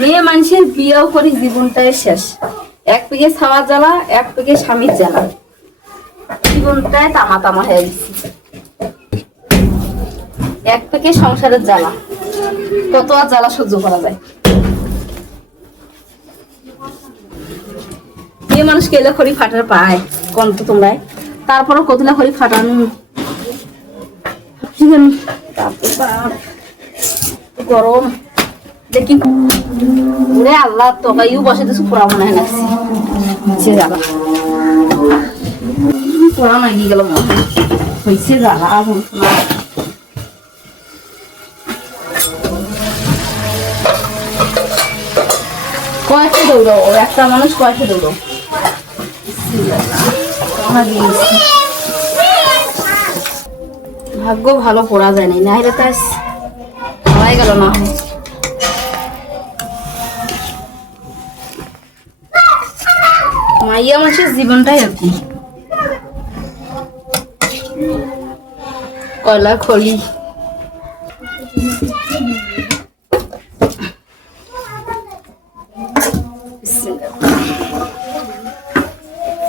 মেয়ে মানুষের বিয়েও করি জীবনটাই শেষ। এক পেকে ছাওয়ার জ্বালা, এক পেকে স্বামীর জ্বালা, জীবনটাই তামা তামা হয়ে গেছে। এক পেকে সংসারের জ্বালা, কত আর জ্বালা সহ্য করা যায়। মেয়ে মানুষ কেলে খড়ি ফাটার পায় কোন তো তোমরা, তারপরও কতলা খড়ি ফাটানো গরম দেখি। ওরে আল্লাহ, তোকাইও বসে দিছো পোড়া মনে হয় লাগছে। জ্বালা পোড়া নাগি গেল মনে হয়, হয়েছে জ্বালা। কয়েকটা দৌড়ো, একটা মানুষ কয়েকটা দৌড়ো। ভাগ্য ভালো পড়া যায় নাই, না হলে তার হয়ে গেল না। মাইয়া মানুষের জীবনটাই আর কি, কয়লা খড়ি